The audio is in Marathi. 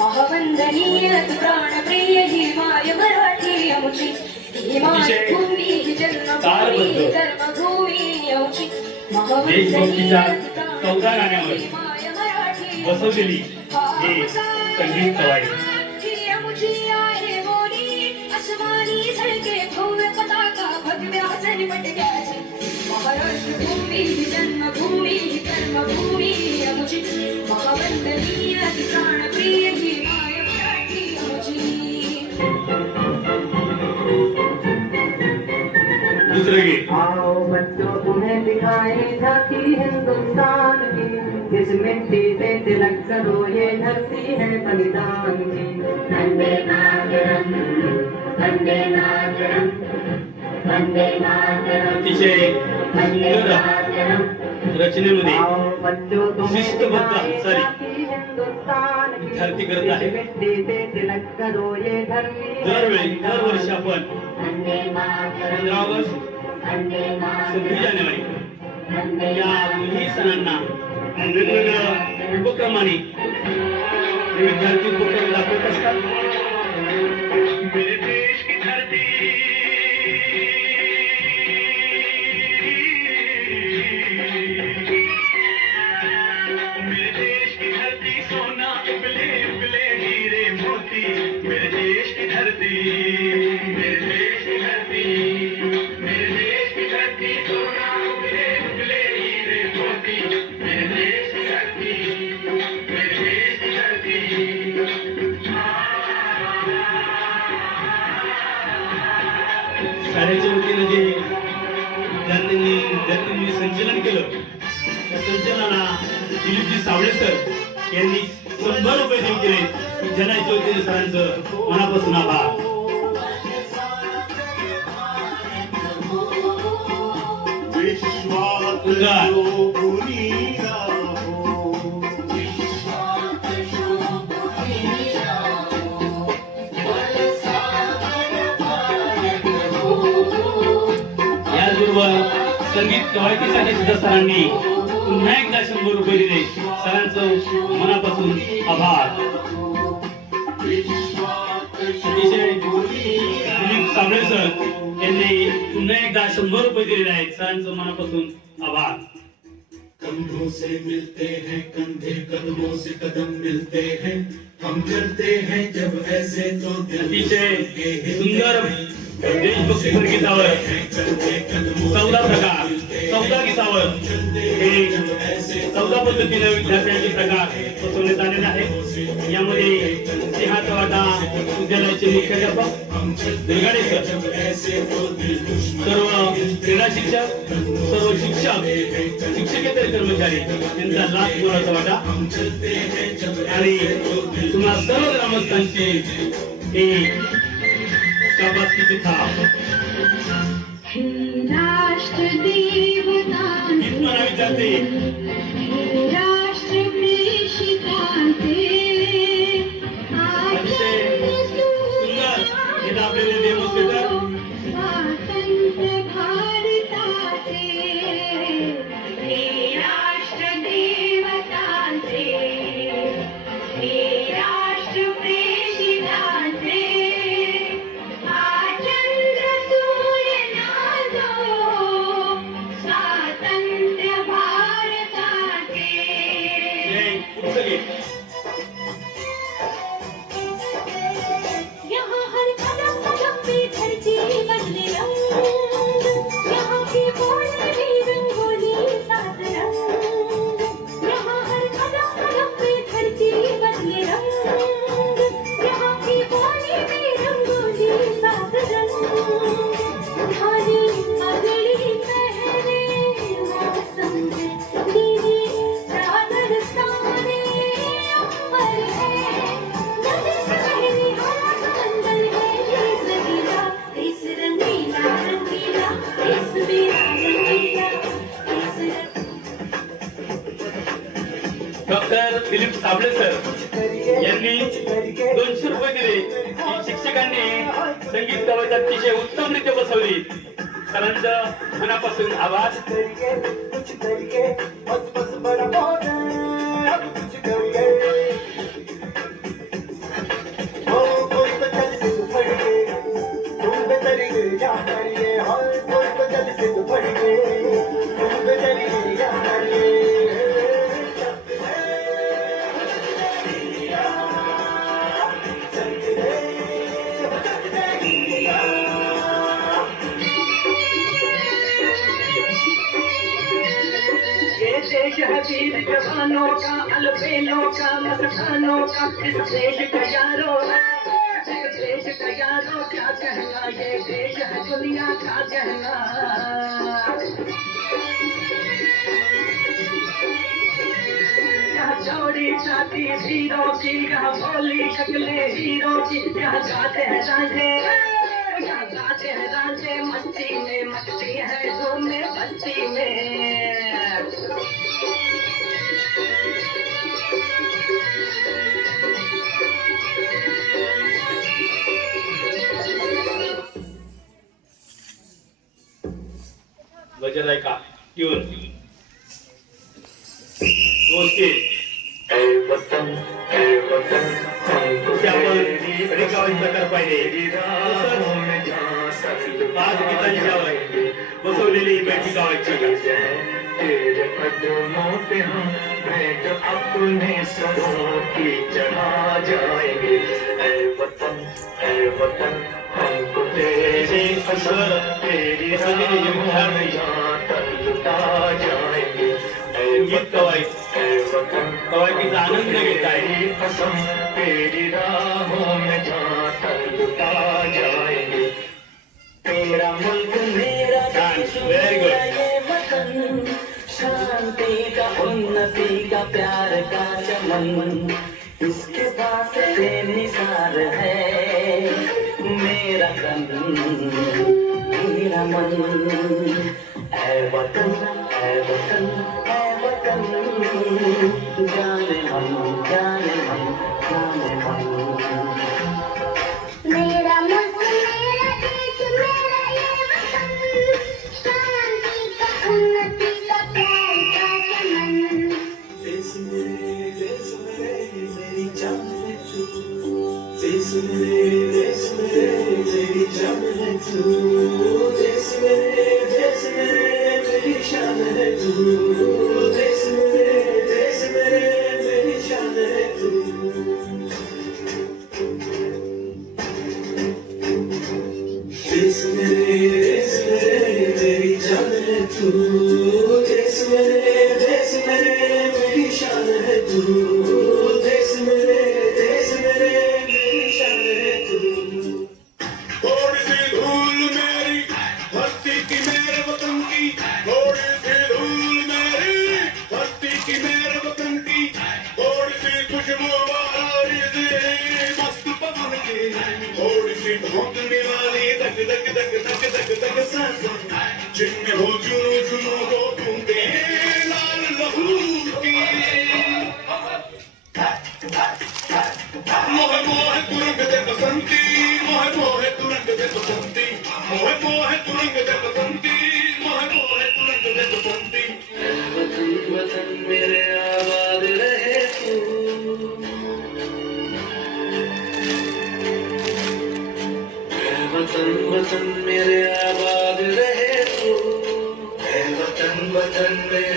महावंदनीय प्राणप्रिय ही माय मराठी आमची ही मातृभूमी ही जन्मभूमी ही कर्मभूमी आमची महावंदनीय चौदा गाण्यावर माय मराठी बसवलेली हे संगीत कवायत आमची आहे बोली आसमानी झळके भव्य पताका भगव्या जनपटक्याची महाराष्ट्र भूमी ही जन्मभूमी ही कर्मभूमी आमची महावंदनीय प्राणप्रिय ही माय मराठी आमची दुसरं गीत आओ बच्चों तुम्हें दिखाएं झांकी हिंदुस्तान की इस मिट्टी पे तिलक करो ये धरती है बलिदान की वंदे मातरम वंदे मातरम वंदे मातरम अतिशय सुंदर रचनेमध्ये आओ बच्चों तुम्हें शिस्तबद्ध दिखाएं सारी झांकी हिंदुस्तान की विद्यार्थी करत आहे. इस मिट्टी पे तिलक करो ये धरती है दरवर्षी आपण वंदे मातरम 15 ऑगस्ट वंदे 26 जानेवारी या दोन्ही सणांना वेगवेगळ्या उपक्रमाने हे विद्यार्थी उपक्रम दाखवत असतात. मेरे देश की धरती मेरे देश की धरती सोना उबले उबले हीरे मोती मेरे देश की धरती मेरे देश की धरती मेरे देश की धरती सोना उबले उबले हीरे मोती मेरे देश की धरती मेरे देश की धरती शाळेच्या वतीनं जे विद्यार्थ्यांनी संचलन केलं त्या संचलनाला दिलीपजी सावळे सर यांनी 100 रुपये देऊन दिले. जनाच्या वतीने सरांचं मनापासून आभार. याचबरोबर संगीत कवायतीसाठी सुद्धा सरांनी पुन्हा एकदा 100 रुपये दिले. सरांचं मनापासून आभार. अतिशय दिलीप साबळे सर यांनी पुन्हा एकदा 100 रुपये दिलेले आहेत. सरांचं मनापासून आभार. कंधों से मिलते हैं कंधे कदमों से कदम मिलते हैं हम चलते हैं जब ऐसे तो दिल अतिशय सुंदर देशभक्ती गीतावर 14 प्रकार 14 गीतावर हे 14 पद्धतीने विद्यार्थ्यांचे प्रकार बसवण्यात आलेले आहे. यामध्ये सिंहाचा वाटा विद्यालयाचे मुख्याध्यापक दुर्गाडे सर, सर्व क्रीडा शिक्षक, सर्व शिक्षक, शिक्षकेतर कर्मचारी यांचा लाख मोलाचा वाटा आणि तुम्हा सर्व ग्रामस्थांची हे शाबासकीची थाप. राष्ट्र देवता गीत म्हणावी जाते. राष्ट्र प्रेषितांचे अतिशय सुंदर हे दाबलेले डेमॉन्स्ट्रेटर स्वातंत्र्य भारताचे हे राष्ट्र देवतांचे हे राष्ट्र प्रेषितांचे हा चंद्र सूर्य नाचो स्वातंत्र्य भारताचे. सगळे यहाँ हर कदम कदम पे धरती बदले रंग, यहाँ की बोली भी रंगोली सात रंग. यहाँ हर कदम कदम पे धरती बदले रंग, यहाँ की बोली भी रंगोली सात रंग. धानी पगड़ी पहने मौसम दीदी राजस्थानी अंबर है नदी से पहली हवा समंदर है इस रंगीला इस रंगीला रंगीला इस मेरा रंगीला इस डॉक्टर दिलीप साबळे सर यांनी 200 रुपये दिले. शिक्षकांनी संगीत कवायत अतिशय उत्तमरित्या बसवली. सरांचं मनापासून आभार. कुछ करिए बस बस बड़ा बहुत है अब कुछ करिए करिए हर कोई तो जल से बढ़िए तुम बेचैनी या करिए ये देश है वीर जवानों का, अलबेलों का, मस्तानों का, इस देश का यारो है, इस देश का यारो क्या कहना, ये देश है दुनिया का कहना। यहाँ चौड़ी छाती हीरो की, यहाँ भोली शक्लें हीरो की, यहाँ गाते हैं रांझे, यहाँ गाते हैं रांझे, मस्ती में मस्ती है धूम में बस्ती में। वजह आहे का ट्यून दोस्ती प्रकार पाहिजे पाच गीतांची गावायची बसवलेली बैठी गावायची तेरे कदमों पे हम भेंट अपने सरों की चढ़ा जाएंगे। ऐ वतन हमको तेरी कसम तेरी राह तक लुटा जाएंगे। ऐ गीत कवाई वतन कवायतीचा आनंद घेत आहे तेरी कसम तेरी राहों में जहाँ तक लुटा जाएंगे। तेरा मुल्क मेरा देश वेरी गुड ये वतन, शांति का उन्नति का प्यार का चमन, इसके पास बेनिसार है मेरा तन मेरा मन। ऐ वतन ऐ वतन ऐ वतन, जाने हम जाने हम जाने हम। मेरा मुल्क मेरा देश मेरा ये वतन, शांति का उन्नति का प्यार का चमन। देश मेरे मेरी जान है तू देश मेरे मेरी जान है तू देश मेरे मेरी शान है तू देश मेरे मेरी शान है तू देश मेरे मेरी जान है तू देश मेरे मेरी शान है तू देश मेरे मेरी शान है तू थोड़ी सी धूल मेरी धरती की मेरे वतन की थोड़ी सी धूल मेरी धरती की मेरे वतन की थोड़ी सी खुशबू वाली मस्त पवन की थोड़ी सी धोंकने वाली धक धक धक धक धक धक सांसों जिनमें हो जुनू जुनू हो घूमते लाल लहू की मोहे मोहे तुरंग दे बसंती मोहे मोहे तुरंग दे बसंती मोहे मोहे तुरंग दे बसंती मोहे मोहे तुरंग दे बसंती। वतन वतन मेरे आबाद रहे तू, वतन वतन मेरे आबाद रहे तू, वतन वतन में